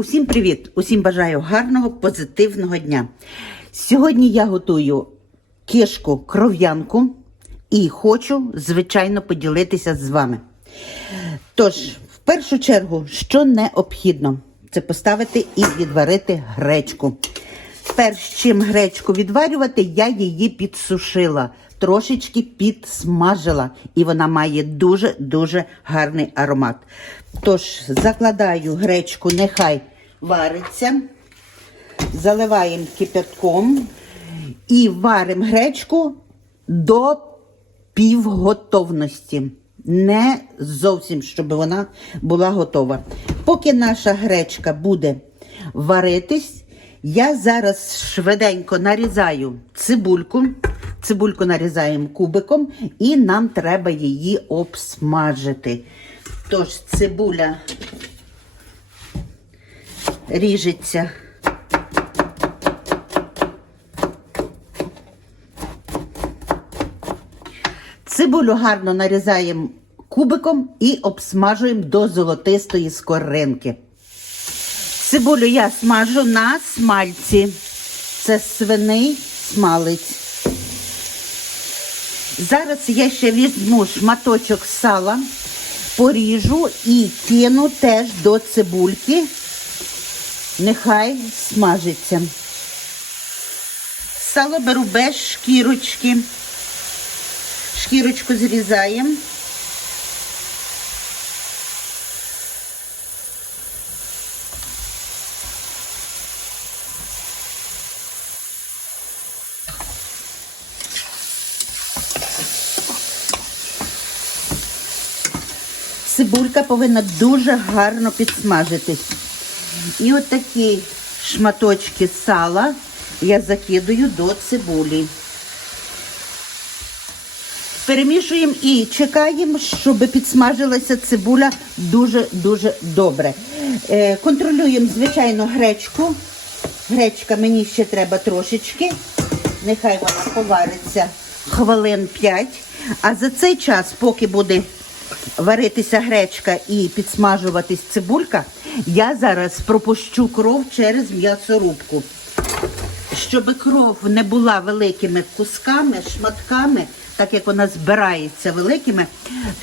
Усім привіт! Усім бажаю гарного, позитивного дня. Сьогодні я готую кишку кров'янку і хочу, звичайно, поділитися з вами. Тож, в першу чергу, що необхідно, це поставити і відварити гречку. Перш чим гречку відварювати, я її підсушила, трошечки підсмажила, і вона має дуже-дуже гарний аромат. Тож, закладаю гречку, нехай вариться, заливаємо кипятком і варимо гречку до півготовності. Не зовсім, щоб вона була готова. Поки наша гречка буде варитись, я зараз швиденько нарізаю цибульку. Цибульку нарізаємо кубиком, і нам треба її обсмажити. Тож цибуля ріжеться. Цибулю гарно нарізаємо кубиком і обсмажуємо до золотистої скоринки. Цибулю я смажу на смальці. Це свиний смалець. Зараз я ще візьму шматочок сала, поріжу і кину теж до цибульки. Нехай смажиться. Сало беру без шкірочки. Шкірочку зрізаємо. Цибулька повинна дуже гарно підсмажитись. І от такі шматочки сала я закидую до цибулі. Перемішуємо і чекаємо, щоб підсмажилася цибуля дуже-дуже добре. Е, контролюємо, звичайно, гречку. Гречка мені ще треба трошечки. Нехай вона повариться хвилин 5. А за цей час, поки буде варитися гречка і підсмажуватись цибулька, я зараз пропущу кров через м'ясорубку. Щоб кров не була великими кусками, шматками, так як вона збирається великими,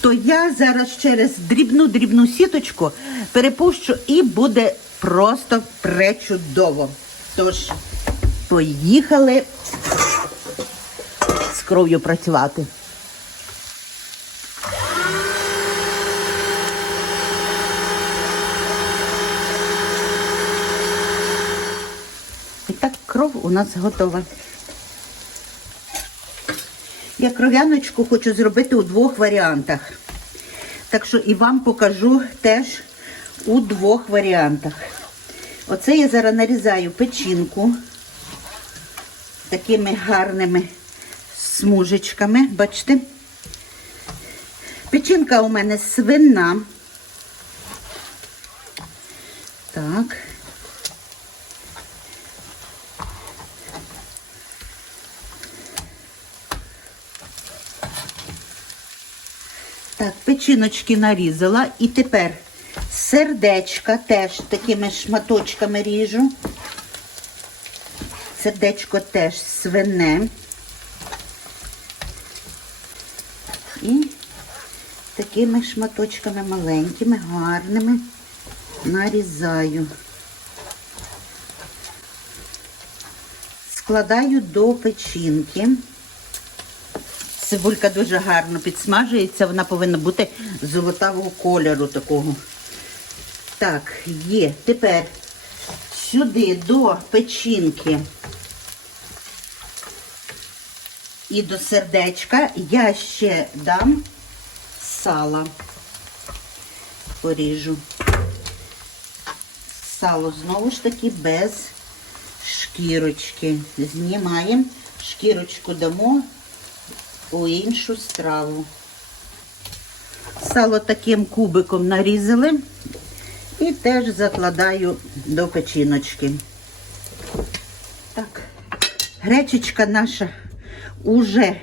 то я зараз через дрібну-дрібну сіточку перепущу і буде просто пречудово. Тож, поїхали з кров'ю працювати. І так кров у нас готова. Я кров'яночку хочу зробити у двох варіантах. Так що і вам покажу теж у двох варіантах. Оце я зараз нарізаю печінку такими гарними смужечками, бачите? Печінка у мене свинна. Так. Так, печіночки нарізала. І тепер сердечка теж такими шматочками ріжу. Сердечко теж свине. І такими шматочками маленькими, гарними нарізаю. Складаю до печінки. Цибулька дуже гарно підсмажується, вона повинна бути золотавого кольору такого. Так, є. Тепер сюди до печінки і до сердечка я ще дам сала. Поріжу. Сало знову ж таки без шкірочки. Знімаємо, шкірочку дамо у іншу страву. Сало таким кубиком нарізали і теж закладаю до печіночки. Так, гречечка наша уже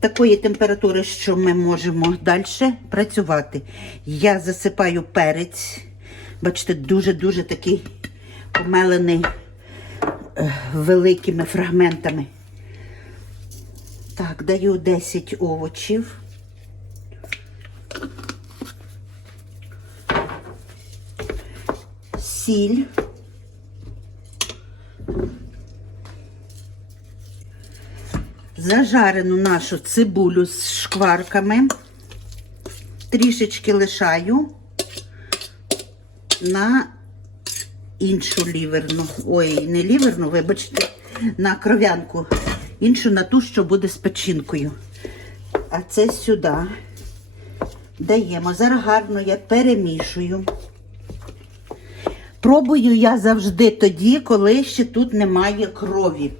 такої температури, що ми можемо далі працювати. Я засипаю перець Бачите, дуже-дуже такий помелений е, великими фрагментами. Так, даю 10 овочів. Сіль. Зажарену нашу цибулю з шкварками. Трішечки лишаю на іншу ліверну. Ой, не ліверну, вибачте, на кров'янку. Іншу на ту, що буде з печінкою. А це сюди даємо. Зараз гарно я перемішую. Пробую я завжди тоді, коли ще тут немає крові.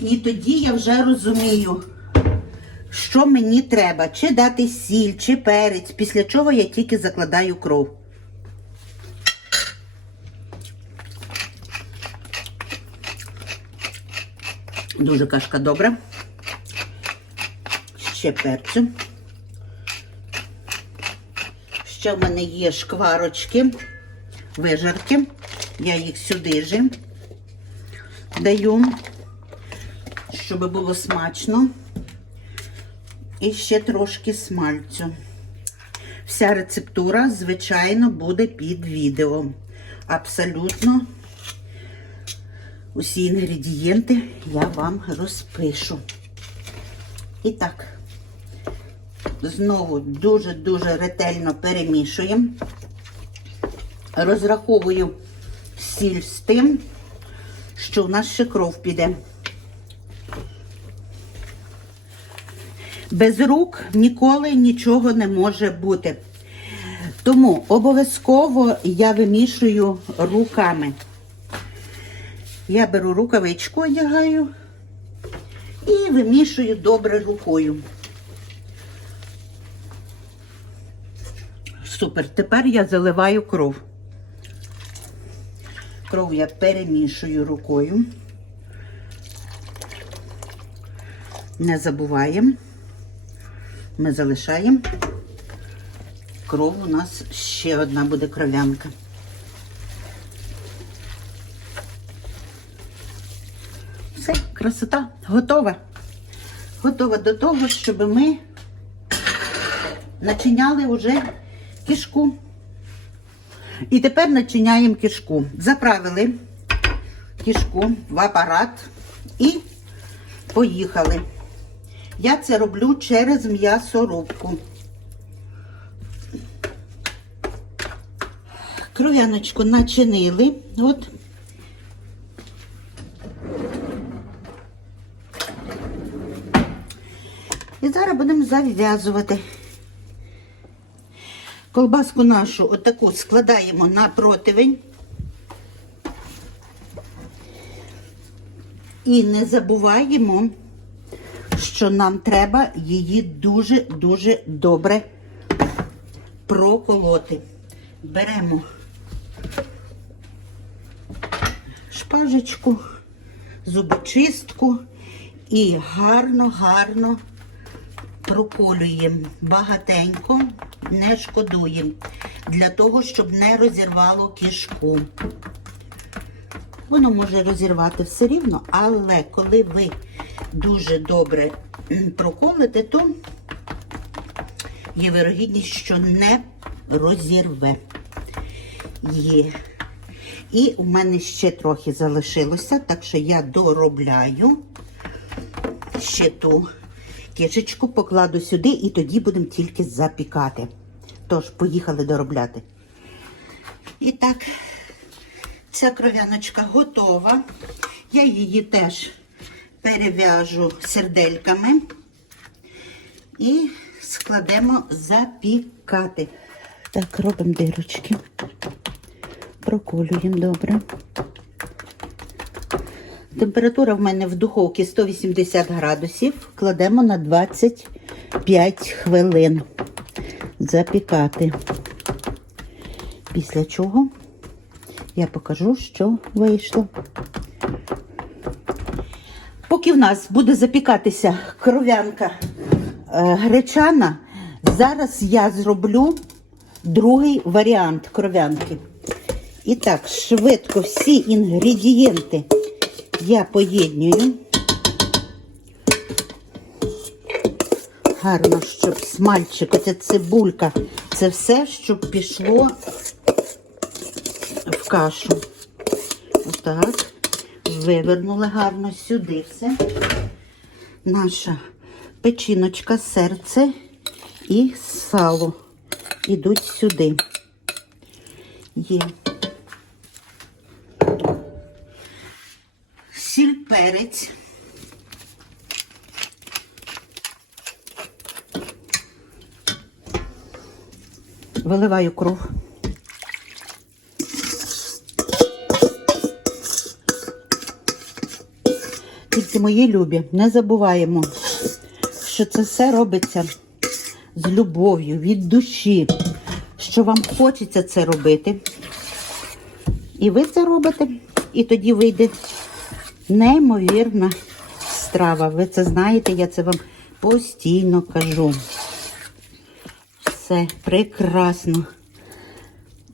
І тоді я вже розумію, що мені треба. Чи дати сіль, чи перець, після чого я тільки закладаю кров. Дуже кашка добра. Ще перцю. Ще в мене є шкварочки, вижарки. Я їх сюди же даю, щоб було смачно. І ще трошки смальцю. Вся рецептура, звичайно, буде під відео. Абсолютно усі інгредієнти я вам розпишу. І так, знову дуже-дуже ретельно перемішуємо. Розраховую сіль з тим, що в нас ще кров піде. Без рук ніколи нічого не може бути. Тому обов'язково я вимішую руками. Я беру рукавичку, одягаю і вимішую добре рукою. Супер. Тепер я заливаю кров. Кров я перемішую рукою. Не забуваємо. Ми залишаємо. Кров у нас ще одна буде кров'янка. Все, красота готова. Готова до того, щоб ми начиняли вже кишку. І тепер начиняємо кишку. Заправили кишку в апарат і поїхали. Я це роблю через м'ясорубку. Кров'яночку начинили. От. Зараз будемо зав'язувати. Колбаску нашу отаку складаємо на противень. І не забуваємо, що нам треба її дуже-дуже добре проколоти. Беремо шпажечку, зубочистку і гарно-гарно проколюємо багатенько, не шкодуємо, для того, щоб не розірвало кишку. Воно може розірвати все рівно, але коли ви дуже добре проколите, то є вирогідність, що не розірве. Є. І у мене ще трохи залишилося, так що я доробляю ще ту кишечку, покладу сюди і тоді будемо тільки запікати. Тож, поїхали доробляти. І так, ця кров'яночка готова. Я її теж перев'яжу сердельками і складемо запікати. Так, робимо дирочки. Проколюємо добре. Температура в мене в духовці 180 градусів. Кладемо на 25 хвилин запікати. Після чого я покажу, що вийшло. Поки в нас буде запікатися кров'янка е, гречана, зараз я зроблю другий варіант кров'янки. І так, швидко всі інгредієнти я поєднюю. Гарно, щоб смальчик, оця цибулька, це все, щоб пішло в кашу. Отак. Вивернули гарно сюди все. Наша печіночка, серце і сало ідуть сюди. Є. Сіль перець. Виливаю кров. Тільки мої любі, не забуваємо, що це все робиться з любов'ю, від душі, що вам хочеться це робити. І ви це робите, і тоді вийде неймовірна страва. Ви це знаєте, я це вам постійно кажу. Все прекрасно.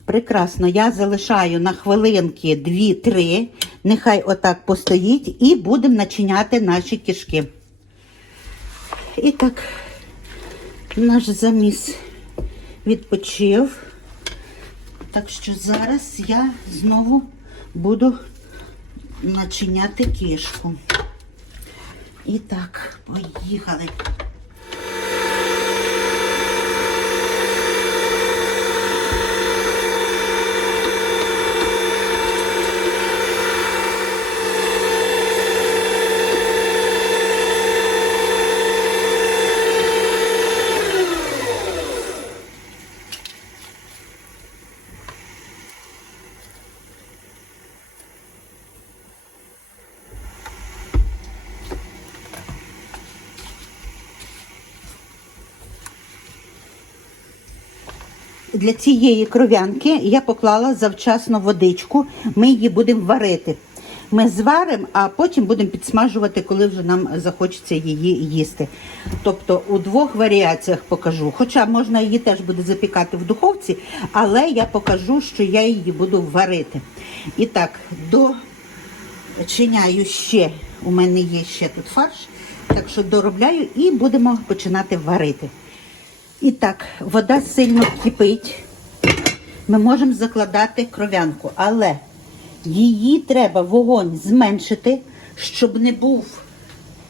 Прекрасно. Я залишаю на хвилинки 2-3. Нехай отак постоїть і будемо начиняти наші кишки. І так, наш заміс відпочив. Так що зараз я знову буду начиняти кишку. І так, поїхали. Для цієї кров'янки я поклала завчасно водичку. Ми її будемо варити. Ми зваримо, а потім будемо підсмажувати, коли вже нам захочеться її їсти. Тобто у двох варіаціях покажу. Хоча можна її теж буде запікати в духовці, але я покажу, що я її буду варити. І так, дочиняю ще. У мене є ще тут фарш, так що доробляю і будемо починати варити. І так, вода сильно кипить. Ми можемо закладати кров'янку, але її треба вогонь зменшити, щоб не був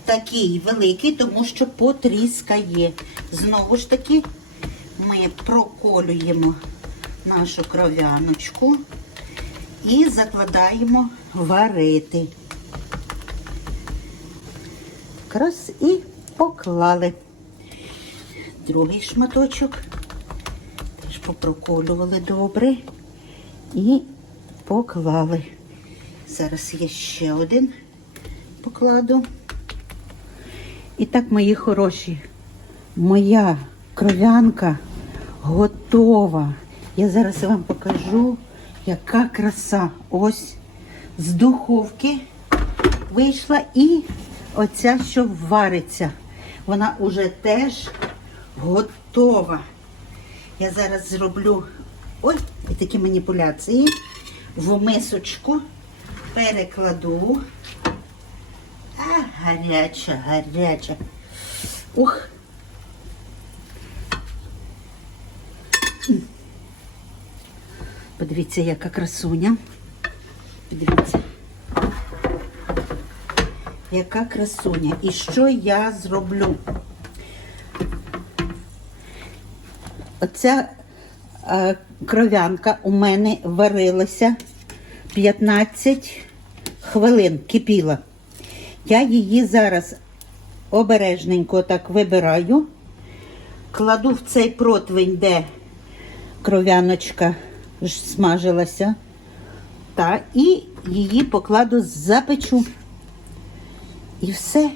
такий великий, тому що потріскає. Знову ж таки, ми проколюємо нашу кров'яночку і закладаємо варити. Якраз і поклали другий шматочок. Теж попроколювали добре і поклали. Зараз я ще один покладу. І так, мої хороші, моя кров'янка готова. Я зараз вам покажу, яка краса. Ось з духовки вийшла і оця, що вариться. Вона уже теж готова. Я зараз зроблю ой, і такі маніпуляції. В мисочку перекладу. А, гаряча, гаряча. Ух. Подивіться, яка красуня. Подивіться. Яка красуня. І що я зроблю? Оця е, кров'янка у мене варилася 15 хвилин, кипіла. Я її зараз обережненько так вибираю, кладу в цей противень, де кров'яночка смажилася, та, і її покладу запечу. І все.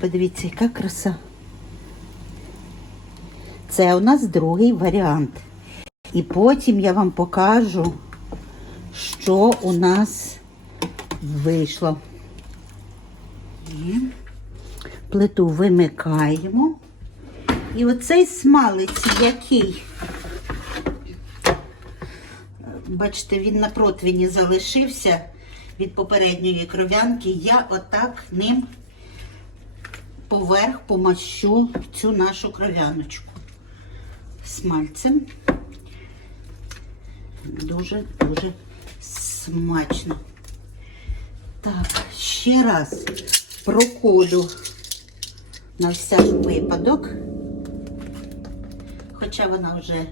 Подивіться, яка краса. Це у нас другий варіант. І потім я вам покажу, що у нас вийшло. Плиту вимикаємо І оцей смалець, який, бачите, він на противні залишився від попередньої кров'янки, я отак ним поверх помащу цю нашу кров'яночку смальцем. Дуже-дуже смачно. Так, ще раз проколю на всяк випадок. Хоча вона вже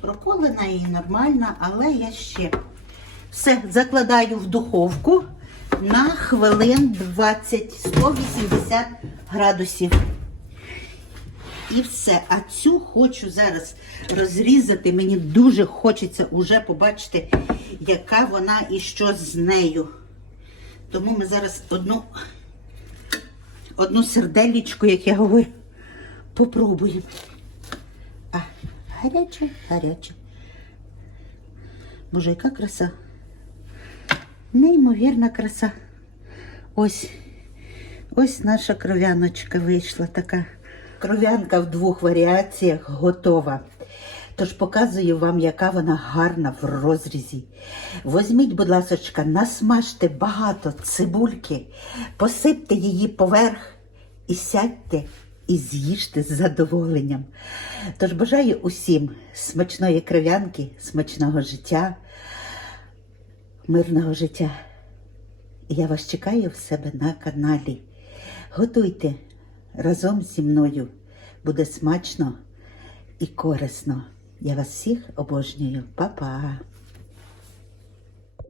проколена і нормальна, але я ще все закладаю в духовку на хвилин 20 180 градусів. І все. А цю хочу зараз розрізати. Мені дуже хочеться уже побачити, яка вона і що з нею. Тому ми зараз одну, одну серделічку, як я говорю, попробуємо. А, гаряче, гаряче. Боже, яка краса. Неймовірна краса. Ось, ось наша кров'яночка вийшла така. Кров'янка в двох варіаціях готова. Тож показую вам, яка вона гарна в розрізі. Возьміть, будь ласка, насмажте багато цибульки, посипте її поверх і сядьте і з'їжте з задоволенням. Тож бажаю усім смачної кров'янки, смачного життя, мирного життя. І я вас чекаю в себе на каналі. Готуйте разом зі мною. Буде смачно і корисно. Я вас всіх обожнюю. Па-па!